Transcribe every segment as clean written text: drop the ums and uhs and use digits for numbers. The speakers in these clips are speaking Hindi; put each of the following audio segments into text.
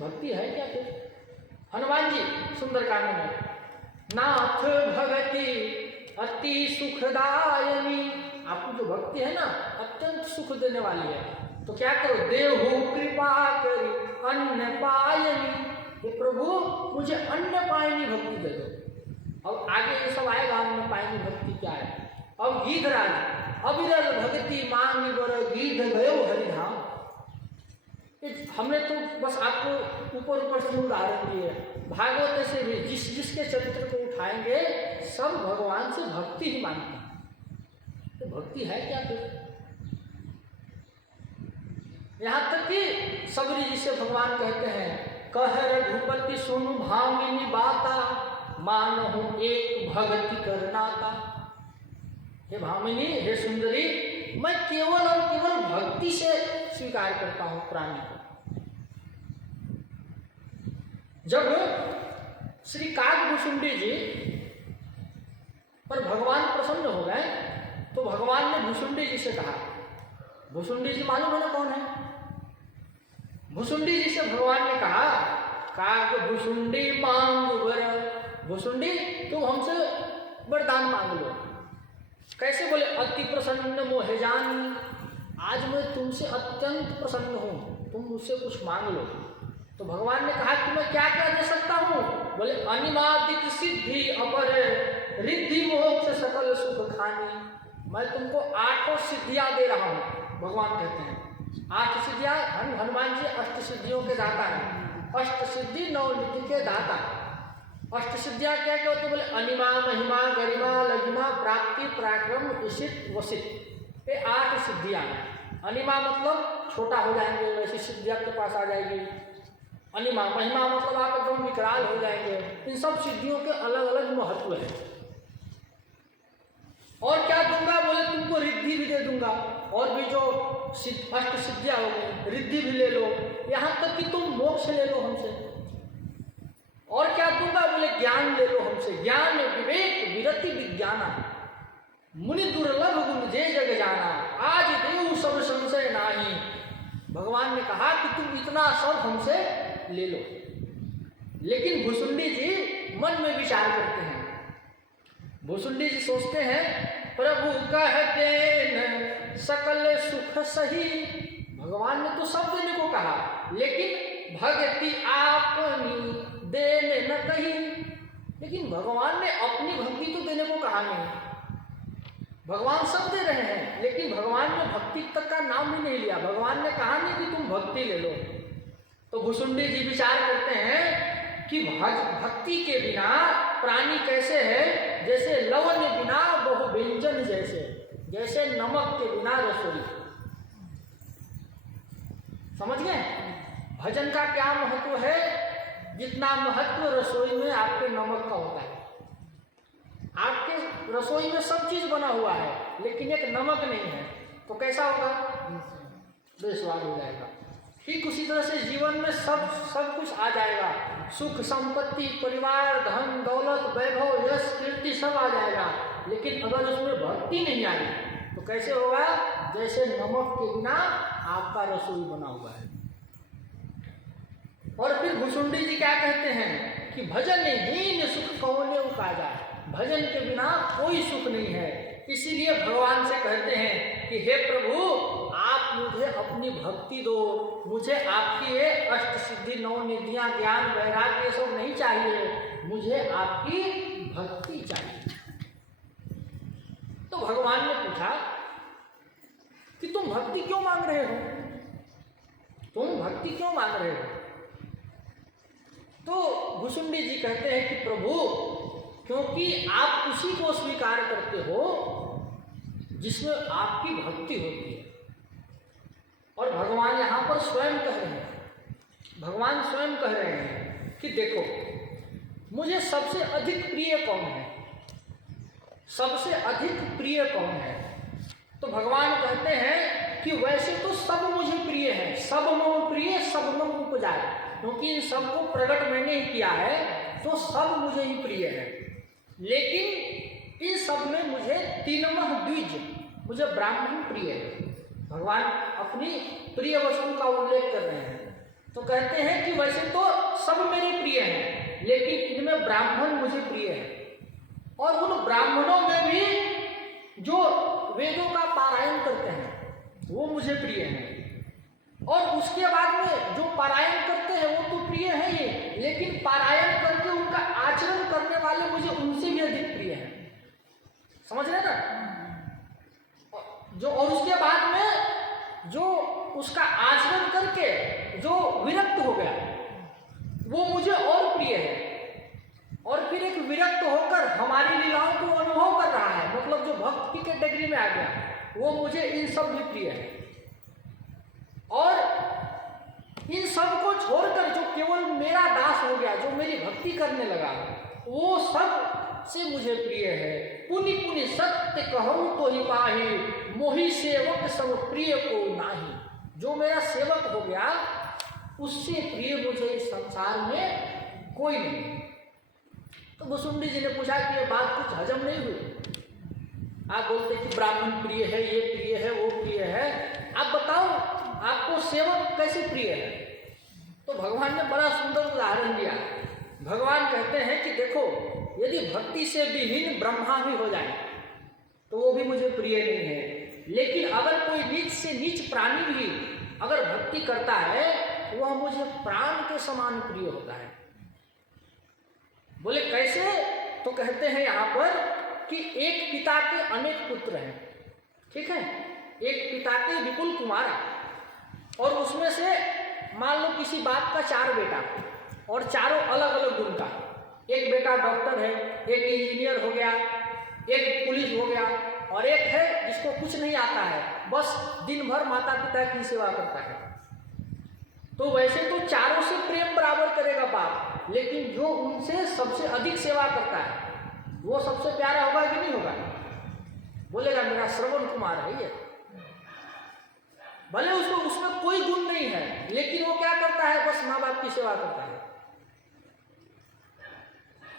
भक्ति है क्या फिर? हनुमान जी सुंदरकांड में, नाथ भगति अति सुखदायनी, आपको जो भक्ति है ना अत्यंत सुख देने वाली है, तो क्या करो, देहु कृपा करी अन्न पायनी, हे प्रभु मुझे अन्न पायनी भक्ति दे दो। अब आगे ये सब आएगा, अन्न पायनी भक्ति क्या है। अब गीधराज अविरल भक्ति मांगी बर गीध गयो हरिधाम। हमने तो बस आपको ऊपर ऊपर से उदाहरण दिए, भागवत से भी जिसके चरित्र को उठाएंगे सब भगवान से भक्ति ही मांगते हैं। तो भक्ति है क्या फिर? यहाँ तक कि सबरी जी से भगवान कहते हैं, कह रघुपति सुनु भामिनी बाता, मानहु एक भक्ति करनाता। हे भामिनी, हे सुंदरी, मैं केवल और केवल भक्ति से स्वीकार करता हूं प्राणी को। जब श्री काकभूषुंडी जी पर भगवान प्रसन्न हो गए तो भगवान ने भूषुंडी जी से कहा, भूषुंडी जी मालूम है ना कौन है? भूषुंडी जी से भगवान ने कहा, काकभूषुंडी मांग वर, भूषुंडी तुम हमसे वरदान मांग लो। कैसे? बोले, अति प्रसन्न मोहे जानी, आज मैं तुमसे अत्यंत प्रसन्न हूँ, तुम मुझसे कुछ मांग लो। तो भगवान ने कहा कि मैं क्या क्या दे सकता हूँ? बोले, अनिमादित सिद्धि अपर रिद्धि मोक्ष सकल सुख खानी, मैं तुमको 8 सिद्धियाँ दे रहा हूँ। भगवान कहते हैं 8 सिद्धियाँ, हनुमान जी अष्ट सिद्धियों के दाता हैं, अष्ट सिद्धि 9 निधि के दाता। अष्ट सिद्धियाँ क्या क्या होती? बोले, अनिमा महिमा गरिमा लघिमा प्राप्ति पराक्रम ईशित वसित, ये 8 सिद्धियाँ हैं। अनिमा मतलब छोटा हो जाएंगे, वैसी सिद्धि आपके पास आ जाएगी। अनिमा महिमा मतलब आप एकदम विकराल हो जाएंगे। इन सब सिद्धियों के अलग अलग महत्व है। और क्या दूंगा? बोले, तुमको रिद्धि भी दे दूंगा, और भी जो अष्ट सिद्धियाँ हो गई, रिद्धि भी ले लो, यहाँ तक कि तुम मोक्ष ले लो हमसे। और क्या दूंगा? बोले, ज्ञान ले लो हमसे, ज्ञान विवेक विरति विज्ञाना, मुनि दुर्लभ गुण जे जग जाना, आज देव सब संशय नाही। भगवान ने कहा कि तुम इतना सब हमसे ले लो। लेकिन भूषुंडी जी मन में विचार करते हैं, भूषुंडी जी सोचते हैं, प्रभु कहते न सकल सुख सही, भगवान ने तो सब देने को कहा, लेकिन भक्ति आपनी देने न कही। लेकिन भगवान ने अपनी भक्ति तो देने को कहा नहीं, भगवान सब दे रहे हैं, लेकिन भगवान ने भक्ति तक का नाम भी नहीं लिया। भगवान ने कहा नहीं कि तुम भक्ति ले लो। तो भूषुंडी जी विचार करते हैं कि भक्ति के बिना प्राणी कैसे है? जैसे लवण बिना बहु व्यंजन, जैसे नमक के बिना रसोई। समझ गए? भजन का क्या महत्व है? जितना महत्व रसोई में आपके नमक का होता है। आपके रसोई में सब चीज बना हुआ है, लेकिन एक नमक नहीं है, तो कैसा होगा? बेस्वाद हो जाएगा। ठीक उसी तरह से जीवन में सब कुछ आ जाएगा, सुख संपत्ति परिवार धन दौलत वैभव यश कीर्ति सब आ जाएगा, लेकिन अगर उसमें भक्ति नहीं आई तो कैसे होगा? जैसे नमक के बिना आपका रसोई बना हुआ है। और फिर भूषुंडी जी क्या कहते हैं कि भजन हीन सुख कौने उकाजा, भजन के बिना कोई सुख नहीं है। इसीलिए भगवान से कहते हैं कि हे प्रभु, आप मुझे अपनी भक्ति दो, मुझे आपकी ये अष्ट सिद्धि 9 निधियां ज्ञान वैराग्य सब नहीं चाहिए, मुझे आपकी भक्ति चाहिए। तो भगवान ने पूछा कि तुम भक्ति क्यों मांग रहे हो? तुम भक्ति क्यों मांग रहे हो? तो भूषुंडी जी कहते हैं कि प्रभु, क्योंकि आप उसी को स्वीकार करते हो जिसमें आपकी भक्ति होती है। और भगवान यहाँ पर स्वयं कह रहे हैं, भगवान स्वयं कह रहे हैं कि देखो, मुझे सबसे अधिक प्रिय कौन है? सबसे अधिक प्रिय कौन है? तो भगवान कहते हैं कि वैसे तो सब मुझे प्रिय है, सब मम प्रिय सब मम उपजाए, क्योंकि इन सबको प्रकट मैंने ही किया है, तो सब मुझे ही प्रिय है। लेकिन इन सब में मुझे तीनमः द्विज, मुझे ब्राह्मण प्रिय है। भगवान अपनी प्रिय वस्तु का उल्लेख कर रहे हैं। तो कहते हैं कि वैसे तो सब मेरे प्रिय हैं, लेकिन इनमें ब्राह्मण मुझे प्रिय है, और उन ब्राह्मणों में भी जो वेदों का पारायण करते हैं वो मुझे प्रिय हैं, और उसके बाद में जो पारायण करते हैं वो तो प्रिय है ही, लेकिन पारायण करके उनका आचरण करने वाले मुझे उनसे भी अधिक प्रिय हैं। समझ रहे ना? जो और उसके बाद में जो उसका आचरण करके जो विरक्त हो गया वो मुझे और प्रिय है, और फिर एक विरक्त होकर हमारी लीलाओं को अनुभव कर रहा है, मतलब जो भक्ति के डिग्री में आ गया वो मुझे इन सब भी प्रिय है। और इन सब को छोड़कर जो केवल मेरा दास हो गया, जो मेरी भक्ति करने लगा, वो सब से मुझे प्रिय है। पुनि पुनि सत्य कहूँ तो ही पाही, मोहि सेवक सब प्रिय को नाही। जो मेरा सेवक हो गया उससे प्रिय मुझे इस संसार में कोई नहीं। तो वसुंडी जी ने पूछा कि ये बात कुछ हजम नहीं हुई। आप बोलते कि ब्राह्मण प्रिय है, ये प्रिय है, वो प्रिय है, आप बताओ आपको सेवक कैसे प्रिय है? तो भगवान ने बड़ा सुंदर उदाहरण दिया। भगवान कहते हैं कि देखो, यदि भक्ति से विहीन ब्रह्मा भी हो जाए तो वो भी मुझे प्रिय नहीं है, लेकिन अगर कोई नीच से नीच प्राणी भी अगर भक्ति करता है वह मुझे प्राण के समान प्रिय होता है। बोले कैसे? तो कहते हैं यहाँ पर कि एक पिता के अनेक पुत्र हैं, ठीक है, एक पिता के विपुल कुमार, और उसमें से मान लो किसी बाप का 4 बेटा, और चारों अलग अलग गुण का। एक बेटा डॉक्टर है, एक इंजीनियर हो गया, एक पुलिस हो गया, और एक है जिसको कुछ नहीं आता है, बस दिन भर माता पिता की सेवा करता है। तो वैसे तो चारों से प्रेम बराबर करेगा बाप, लेकिन जो उनसे सबसे अधिक सेवा करता है वो सबसे प्यारा होगा कि नहीं होगा? बोलेगा मेरा श्रवण कुमार है ये, भले उसको उसमें कोई गुण नहीं है, लेकिन वो क्या करता है? बस माँ बाप की सेवा करता है।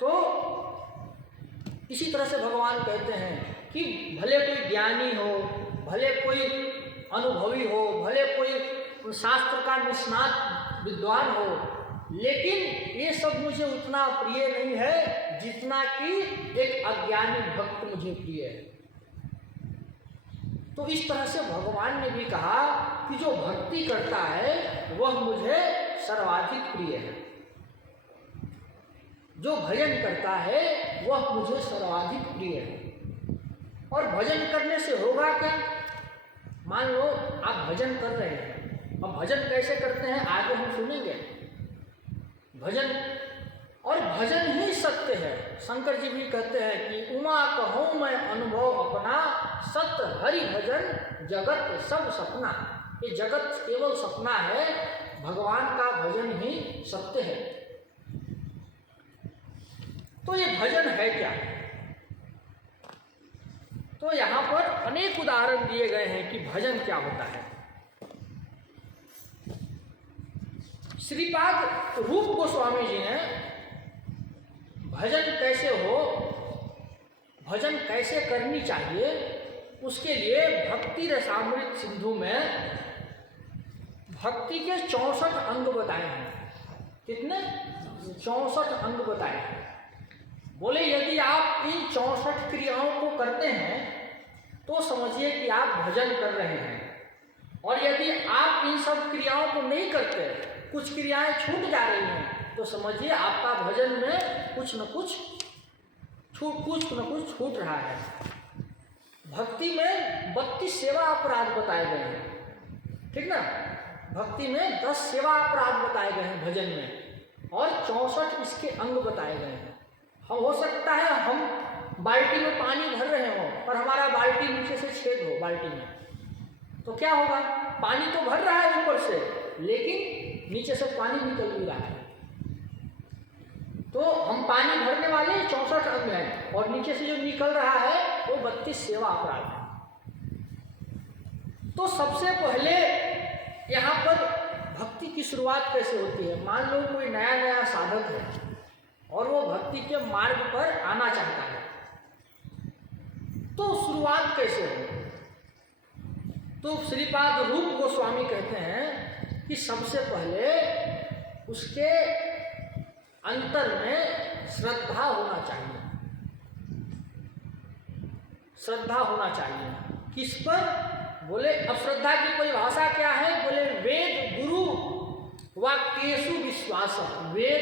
तो इसी तरह से भगवान कहते हैं कि भले कोई ज्ञानी हो, भले कोई अनुभवी हो, भले कोई शास्त्र का निष्णात विद्वान हो, लेकिन ये सब मुझे उतना प्रिय नहीं है जितना कि एक अज्ञानी भक्त मुझे प्रिय है। तो इस तरह से भगवान ने भी कहा कि जो भक्ति करता है वह मुझे सर्वाधिक प्रिय है, जो भजन करता है वह मुझे सर्वाधिक प्रिय है। और भजन करने से होगा क्या? मान लो आप भजन कर रहे हैं, अब भजन कैसे करते हैं आगे हम सुनेंगे। भजन, और भजन ही सत्य है। शंकर जी भी कहते हैं कि उमा कहूँ मैं अनुभव अपना, सत्य हरि भजन जगत सब सपना। ये जगत केवल सपना है, भगवान का भजन ही सत्य है। तो ये भजन है क्या? तो यहाँ पर अनेक उदाहरण दिए गए हैं कि भजन क्या होता है। श्रीपाद रूप गोस्वामी जी ने भजन कैसे हो, भजन कैसे करनी चाहिए, उसके लिए भक्ति रसामृत सिंधु में भक्ति के 64 अंग बताए हैं। कितने? 64 अंग बताए हैं। बोले यदि आप इन 64 क्रियाओं को करते हैं तो समझिए कि आप भजन कर रहे हैं, और यदि आप इन सब क्रियाओं को नहीं करते, कुछ क्रियाएं छूट जा रही हैं, तो समझिए आपका भजन में कुछ न कुछ छूट रहा है। भक्ति में 32 सेवा अपराध बताए गए हैं, ठीक ना? भक्ति में 10 सेवा अपराध बताए गए हैं भजन में, और 64 इसके अंग बताए गए हैं। हम हो सकता है हम बाल्टी में पानी भर रहे हो और हमारा बाल्टी नीचे से छेद हो बाल्टी में, तो क्या होगा? पानी तो भर रहा है ऊपर से, लेकिन नीचे से पानी निकल भी रहा है। तो हम पानी भरने वाले 64 अंग हैं, और नीचे से जो निकल रहा है वो 32 सेवा अपराध है। तो सबसे पहले यहाँ पर भक्ति की शुरुआत कैसे होती है? मान लो कोई नया साधक है और वो भक्ति के मार्ग पर आना चाहता है, तो शुरुआत कैसे हो? तो श्रीपाद रूप गोस्वामी कहते हैं कि सबसे पहले उसके अंतर में श्रद्धा होना चाहिए। श्रद्धा होना चाहिए किस पर? बोले अश्रद्धा की परिभाषा क्या है? बोले वेद गुरु वाक्येषु विश्वास। वेद